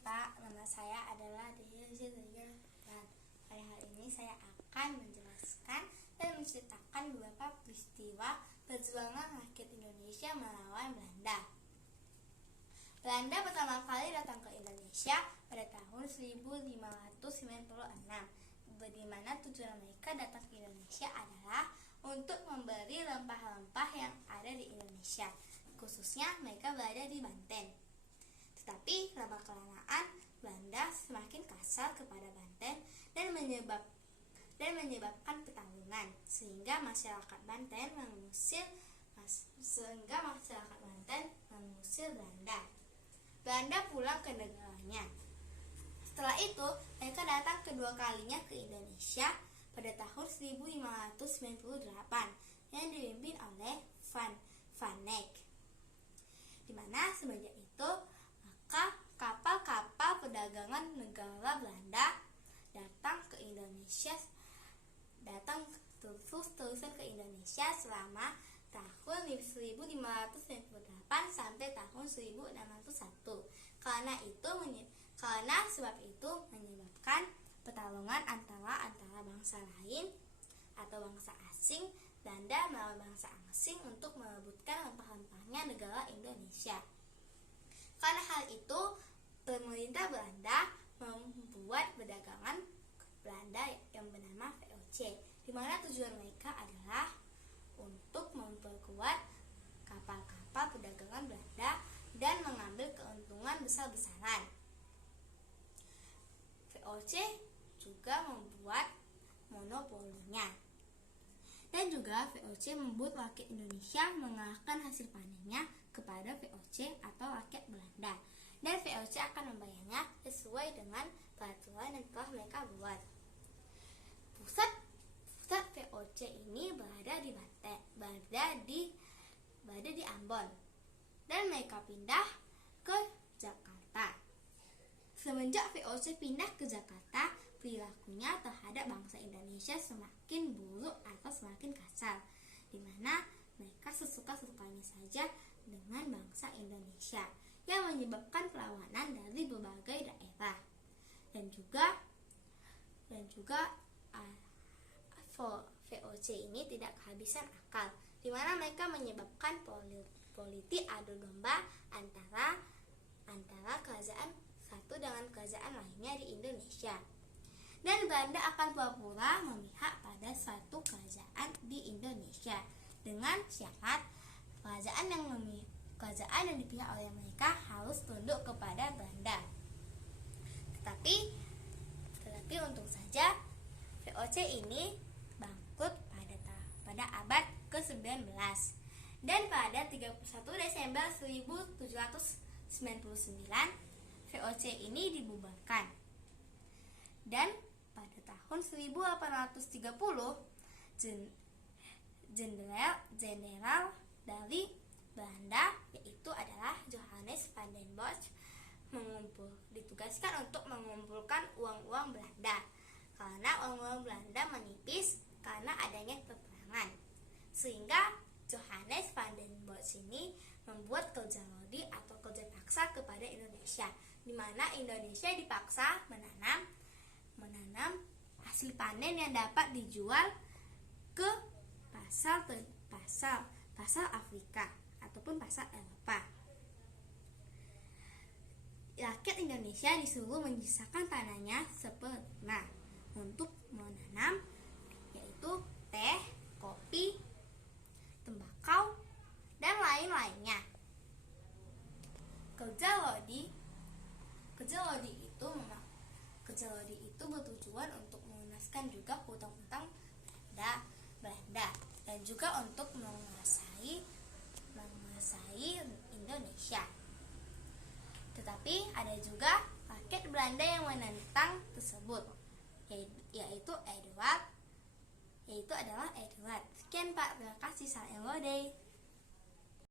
Pak, nama saya adalah Dea Zilaya dan pada hari ini saya akan menjelaskan dan menceritakan beberapa peristiwa perjuangan rakyat Indonesia melawan Belanda. Belanda pertama kali datang ke Indonesia pada tahun 1596, di mana tujuan mereka datang ke Indonesia adalah untuk membeli rempah-rempah yang ada di Indonesia, khususnya mereka berada di Banten. Tetapi lama-kelamaan Belanda semakin kasar kepada Banten dan menyebabkan pertarungan sehingga masyarakat Banten mengusir Belanda. Belanda pulang ke negaranya. Setelah itu mereka datang kedua kalinya ke Indonesia pada tahun 1598 yang dipimpin oleh Van Eyck, di mana semenjak itu maka kapal-kapal perdagangan negara Belanda datang terus-terusan ke Indonesia selama tahun 1598 sampai tahun 1601. Karena sebab itu menyebabkan pertarungan antara bangsa lain atau bangsa asing. Belanda melawan bangsa asing untuk merebutkan rempah-rempahnya negara Indonesia. Karena hal itu, pemerintah Belanda membuat perdagangan Belanda yang bernama VOC, di mana tujuan mereka adalah untuk memperkuat kapal-kapal perdagangan Belanda dan mengambil keuntungan besar-besaran. VOC juga membuat monopolinya. Dan juga VOC membuat rakyat Indonesia mengarahkan hasil panennya kepada VOC atau rakyat Belanda, dan VOC akan membayarnya sesuai dengan peraturan yang telah mereka buat. Pusat VOC ini berada di Ambon, dan mereka pindah ke Jakarta. Semenjak VOC pindah ke Jakarta, perilakunya terhadap bangsa Indonesia semakin buruk atau semakin kasar, di mana mereka sesuka-sukanya saja dengan bangsa Indonesia yang menyebabkan perlawanan dari berbagai daerah. Dan juga VOC ini tidak kehabisan akal, di mana mereka menyebabkan politik adu domba antara kerajaan satu dengan kerajaan lainnya di Indonesia. Dan Belanda akan pura-pura memihak pada suatu kerajaan di Indonesia dengan syarat kerajaan yang dipihak oleh mereka harus tunduk kepada Belanda. Tetapi untung saja VOC ini bangkrut pada abad ke-19, dan pada 31 Desember 1799 VOC ini dibubarkan. Dan pada tahun 1830 jenderal dari Belanda, yaitu adalah Johannes van den Bosch, ditugaskan untuk mengumpulkan uang-uang Belanda, karena uang-uang Belanda menipis karena adanya peperangan, sehingga Johannes van den Bosch ini membuat kerja lodi atau kerja paksa kepada Indonesia, di mana Indonesia dipaksa menanam hasil panen yang dapat dijual ke pasar Afrika ataupun pasar Eropa. Rakyat Indonesia disuruh menyisakan tanahnya sempurna untuk menanam, yaitu teh, kopi, tembakau, dan lain-lainnya. Kerja lodi itu bertujuan untuk melunaskan juga hutang-hutang pada Belanda dan juga untuk menguasai Indonesia. Tetapi ada juga rakyat Belanda yang menentang tersebut, yaitu adalah Edward. Sekian Pak, terima kasih. Saya Elodie.